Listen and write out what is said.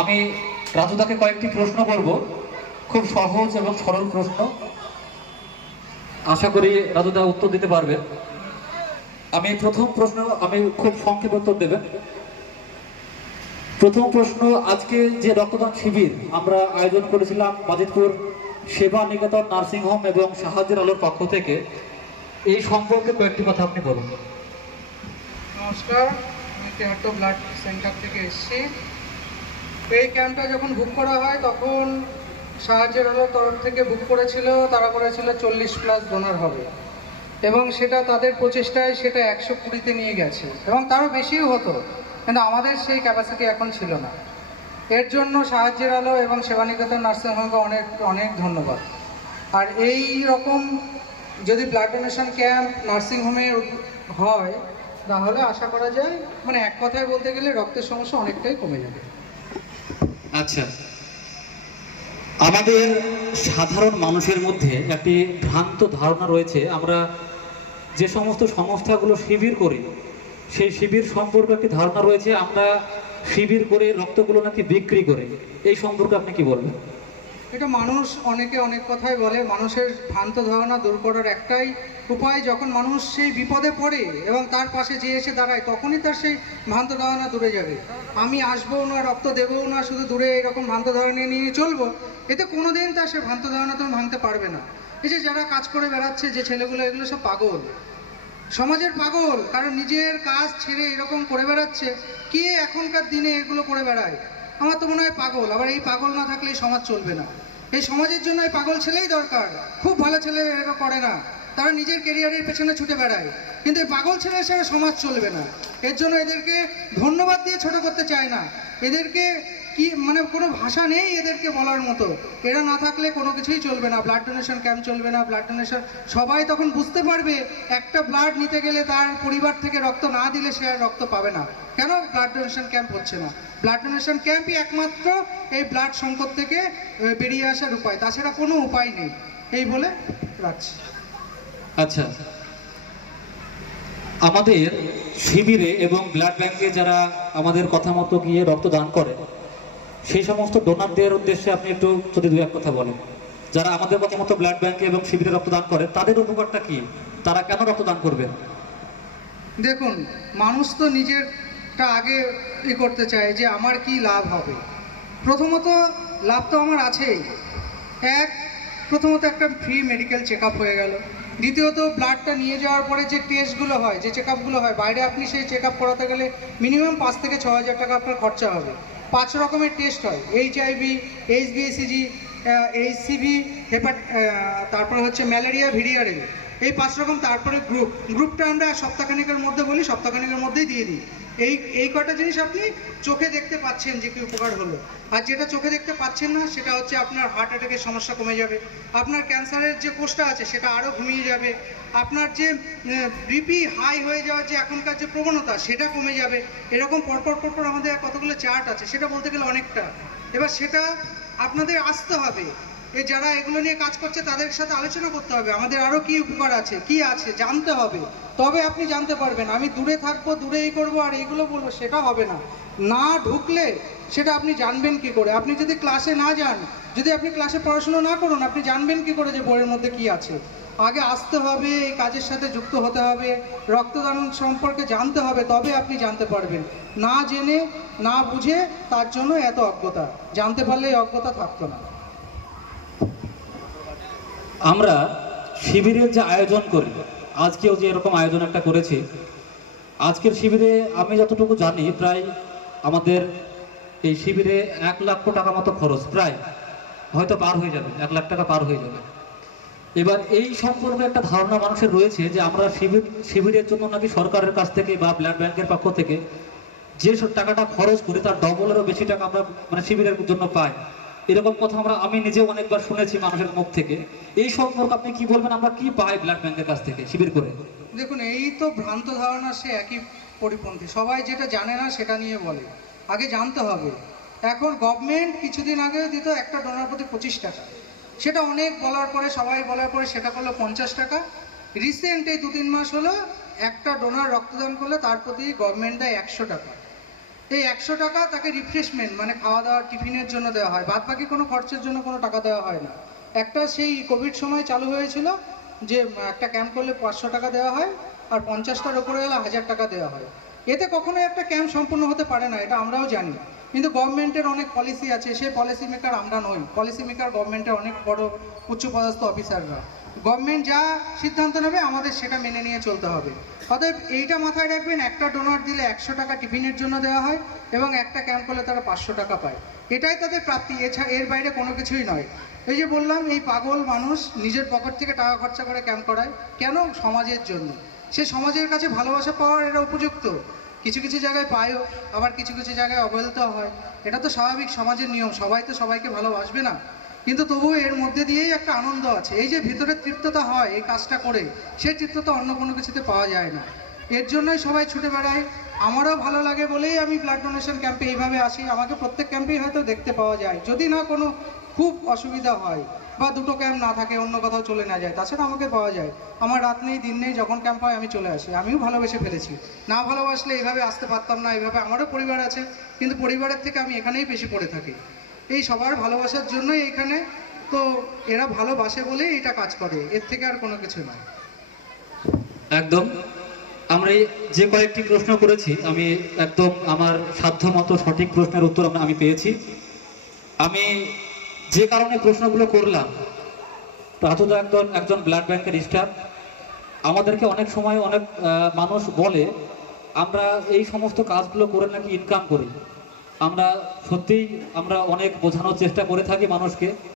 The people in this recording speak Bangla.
আমি রাজুদাকে কয়েকটি প্রশ্ন করব, খুব সহজ এবং সরল প্রশ্ন। আশা করি রাজুদা উত্তর দিতে পারবে। প্রথম প্রশ্ন আমি খুব সংক্ষেপে উত্তর দেবেন। প্রথম প্রশ্ন, আজকে যে রক্তদান শিবির আমরা আয়োজন করেছিলাম বাজিতপুর সেবা নিকেতন নার্সিং হোম এবং সাহায্যের আলোর পক্ষ থেকে, এই সম্পর্কে কয়েকটি কথা আপনি বলুন। নমস্কার, আমি তেহাট্ট ব্লাড সেন্টার থেকে এসেছি। এই ক্যাম্পটা যখন বুক করা হয় তখন সাহায্যের আলোর তরফ থেকে বুক করেছিল, তারা করেছিল 40+ ডোনার হবে, এবং সেটা তাদের প্রচেষ্টায় সেটা 120-তে নিয়ে গেছে, এবং তারও বেশিও হতো, কিন্তু আমাদের সেই ক্যাপাসিটি এখন ছিল না। এর জন্য সাহায্যের আলো এবং সেবানিকেতন নার্সিংহোমকে অনেক অনেক ধন্যবাদ। আর এই রকম যদি ব্লাড ডোনেশন ক্যাম্প নার্সিংহোমে হয় তাহলে আশা করা যায়, মানে এক কথায় বলতে গেলে রক্তের সমস্যা অনেকটাই কমে যাবে। আচ্ছা, আমাদের সাধারণ মানুষের মধ্যে একটি ভ্রান্ত ধারণা রয়েছে, আমরা যে সমস্ত সংস্থাগুলো শিবির করি সেই শিবির সম্পর্কে একটি ধারণা রয়েছে আমরা শিবির করে রক্তগুলো নাকি বিক্রি করে। এই সম্পর্কে আপনি কি বলবেন? এটা মানুষ অনেকে অনেক কথাই বলে। মানুষের ভ্রান্ত ধারণা দূর করার একটাই উপায়, যখন মানুষ সেই বিপদে পড়ে এবং তার পাশে যে এসে দাঁড়ায় তখনই তার সেই ভ্রান্ত ধারণা দূরে যাবে। আমি আসবো না, রক্ত দেবও না, শুধু দূরে এরকম ভ্রান্ত ধারণা নিয়ে চলবো, এতে কোনোদিন তার সে ভ্রান্ত ধারণা তুমি ভাঙতে পারবে না। এই যে যারা কাজ করে বেড়াচ্ছে যে ছেলেগুলো, এগুলো সব পাগল, সমাজের পাগল, কারণ নিজের কাজ ছেড়ে এরকম করে বেড়াচ্ছে। কে এখনকার দিনে এগুলো করে বেড়ায়? আমার তো মনে হয় পাগল। আবার এই পাগল না থাকলে এই সমাজ চলবে না। এই সমাজের জন্য এই পাগল ছেলেই দরকার। খুব ভালো ছেলে এরা করে না, তারা নিজের কেরিয়ারের পেছনে ছুটে বেড়ায়, কিন্তু এই পাগল ছেলের সাথে সমাজ চলবে না। এর জন্য এদেরকে ধন্যবাদ দিয়ে ছোট করতে চায় না। এদেরকে কি মানে কোনো ভাষা নেই এদেরকে বলার মতো। এরা না থাকলে কোনো কিছুই চলবে না। ব্লাড ডোনেশন ক্যাম্প চলবে না, ব্লাড ডোনেশন সবাই তখন বুঝতে পারবে একটা ব্লাড নিতে গেলে তার পরিবার থেকে রক্ত না দিলে সে আর রক্ত পাবে না। কেন ব্লাড ডোনেশন ক্যাম্প হচ্ছে না? ব্লাড ডোনেশন ক্যাম্পই একমাত্র এই ব্লাড সংকট থেকে বেরিয়ে আসার উপায়, তাছাড়া কোনো উপায় নেই। এই বলে রাখছি। আচ্ছা, আমাদের শিবিরে এবং ব্লাড ব্যাংকে যারা আমাদের কথা মতো গিয়ে রক্তদান করে সেই সমস্ত ডোনারদের উদ্দেশ্যে আপনি একটু যদি দু এক কথা বলেন। যারা আমাদের কথা মতো ব্লাড ব্যাংকে এবং শিবিরে রক্তদান করে তাদের উপকারটা কি, তারা কেন রক্তদান করবে? দেখুন, মানুষ তো নিজেরটা আগে করতে চায় যে আমার কি লাভ হবে। প্রথমত লাভ তো আমার আছেই। প্রথমত একটা ফ্রি মেডিকেল চেক আপ হয়ে গেল। দ্বিতীয়ত ব্লাডটা নিয়ে যাওয়ার পরে যে টেস্টগুলো হয়, যে চেক আপগুলো হয় বাইরে, আপনি সেই চেক আপ করাতে গেলে মিনিমাম 5 থেকে 6 হাজার টাকা আপনার খরচা হবে। 5 রকমের টেস্ট হয়, HIV, HbACG, HCV, তারপরে হচ্ছে ম্যালেরিয়া, ভিরিয়ারে, এই 5 রকম। তারপরে গ্রুপটা আমরা সপ্তাহখানেকের মধ্যে বলি, সপ্তাহখানেকের মধ্যেই দিয়ে দিই। এই কটা জিনিস আপনি চোখে দেখতে পাচ্ছেন যে কি উপকার হলো। আর যেটা চোখে দেখতে পাচ্ছেন না সেটা হচ্ছে আপনার হার্ট অ্যাটাকের সমস্যা কমে যাবে, আপনার ক্যান্সারের যে কোষটা আছে সেটা আরও ঘুমিয়ে যাবে, আপনার যে বিপি হাই হয়ে যাওয়ার যে এখনকার যে প্রবণতা সেটা কমে যাবে। এরকম পরপর আমাদের কতগুলো চার্ট আছে, সেটা বলতে গেলে অনেকটা। এবার সেটা আপনাদের আসতে হবে, যারা এগুলো নিয়ে কাজ করছে তাদের সাথে আলোচনা করতে হবে, আমাদের আরও কি উপকার আছে, কি আছে জানতে হবে, তবে আপনি জানতে পারবেন। আমি দূরে থাকবো, দূরে এই করবো আর এইগুলো বলবো, সেটা হবে না। না ঢুকলে সেটা আপনি জানবেন কি করে? আপনি যদি ক্লাসে না যান, যদি আপনি ক্লাসে পড়াশুনো না করুন, আপনি জানবেন কি করে যে বইয়ের মধ্যে কি আছে? আগে আসতে হবে, এই কাজের সাথে যুক্ত হতে হবে, রক্তদান সম্পর্কে জানতে হবে, তবে আপনি জানতে পারবেন। না জেনে না বুঝে তার জন্য এত অজ্ঞতা, জানতে পারলে এই অজ্ঞতা থাকতো না। আমরা শিবিরের যে আয়োজন করি, আজকেও যে এরকম আয়োজন একটা করেছি, আজকের শিবিরে আমি যতটুকু জানি প্রায় আমাদের এই শিবিরে 1 লক্ষ টাকা মতো খরচ, প্রায় হয়তো পার হয়ে যাবে, 1 লাখ টাকা পার হয়ে যাবে। এবার এই সম্পর্কে একটা ধারণা মানুষের রয়েছে যে আমরা শিবিরের জন্য নাকি সরকারের কাছ থেকে বা ব্লাড ব্যাংকের পক্ষ থেকে যে টাকাটা খরচ করি তার ডবলেরও বেশি টাকা আমরা মানে শিবিরের জন্য পাই। এরকম কথা আমি নিজেও অনেকবার শুনেছি মানুষের মুখ থেকে। এই সম্পর্কে আপনি কি বলবেন, আমরা কি পাই ব্লাড ব্যাংকের কাছ থেকে শিবির করে? দেখুন, এই তো ভ্রান্ত ধারণা, সে একই পরিপন্থী। সবাই যেটা জানে না সেটা নিয়ে বলে, আগে জানতে হবে। এখন গভর্নমেন্ট কিছুদিন আগে দিত একটা ডোনার প্রতি 25 টাকা, সেটা অনেক বলার পরে, সবাই বলার পরে সেটা করলো 50 টাকা। রিসেন্ট এই 2-3 মাস হলো একটা ডোনার রক্তদান করলে তার প্রতি গভর্নমেন্ট দেয় 100 টাকা। এই 100 টাকা তাকে রিফ্রেশমেন্ট মানে খাওয়া দাওয়া টিফিনের জন্য দেওয়া হয়, বাদ বাকি কোনো খরচের জন্য কোনো টাকা দেওয়া হয় না। একটা সেই কোভিড সময় চালু হয়েছিল যে একটা ক্যাম্প করলে 500 টাকা দেওয়া হয়, আর 50টার ওপরে হলে 1000 টাকা দেওয়া হয়। এতে কখনোই একটা ক্যাম্প সম্পূর্ণ হতে পারে না, এটা আমরাও জানি। কিন্তু গভর্নমেন্টের অনেক পলিসি আছে, সেই পলিসি মেকার আমরা নই, পলিসি মেকার গভর্নমেন্টের অনেক বড় উচ্চপদস্থ অফিসাররা। গভর্নমেন্ট যা সিদ্ধান্ত নেবে আমাদের সেটা মেনে নিয়ে চলতে হবে। অতএব এইটা মাথায় রাখবেন, একটা ডোনার দিলে 100 টাকা টিফিনের জন্য দেওয়া হয় এবং একটা ক্যাম্প করলে তারা 500 টাকা পায়। এটাই তাদের প্রাপ্তি, এর বাইরে কোনো কিছুই নয়। এই যে বললাম, এই পাগল মানুষ নিজের পকেট থেকে টাকা খরচা করে ক্যাম্প করায় কেন? সমাজের জন্য। সে সমাজের কাছে ভালোবাসা পাওয়ার এরা উপযুক্ত, কিছু কিছু জায়গায় পায়ও, আবার কিছু কিছু জায়গায় অবহেলিত হয়। এটা তো স্বাভাবিক সমাজের নিয়ম, সবাই তো সবাইকে ভালোবাসবে না, কিন্তু তবুও এর মধ্যে দিয়েই একটা আনন্দ আছে। এই যে ভিতরের তৃপ্ততা হয় এই কাজটা করে, সেই তৃপ্ততা অন্য কোনো কিছুতে পাওয়া যায় না। এর জন্যই সবাই ছুটে বেড়ায়। আমারও ভালো লাগে বলেই আমি ব্লাড ডোনেশন ক্যাম্পে এইভাবে আসি। আমাকে প্রত্যেক ক্যাম্পেই হয়তো দেখতে পাওয়া যায়, যদি না কোনো খুব অসুবিধা হয় বা দুটো ক্যাম্প না থাকে, অন্য কোথাও চলে না যায়, তাছাড়া আমাকে পাওয়া যায়। আমার রাত নেই দিন নেই, যখন ক্যাম্প হয় আমি চলে আসি। আমিও ভালোবেসে ফেলেছি, না ভালোবাসলে এইভাবে আসতে পারতাম না। এইভাবে আমারও পরিবার আছে, কিন্তু পরিবারের থেকে আমি এখানেই বেশি পড়ে থাকি। এই সবার ভালোবাসার জন্যই এখানে, তো এরা ভালোবাসে বলেই এটা কাজ করে, এর থেকে আর কোনো কিছু নয়। একদম। আমরা এই যে কয়েকটি প্রশ্ন করেছি, আমি একদম আমার সাধ্য মতো সঠিক প্রশ্নের উত্তর আমি পেয়েছি। আমি যে কারণে প্রশ্নগুলো করলাম, রাজু তো একজন ব্লাড ব্যাংকের স্টাফ। আমাদেরকে অনেক সময় অনেক মানুষ বলে আমরা এই সমস্ত কাজগুলো করে নাকি ইনকাম করি। আমরা সত্যিই আমরা অনেক বোঝানোর চেষ্টা করে থাকি মানুষকে।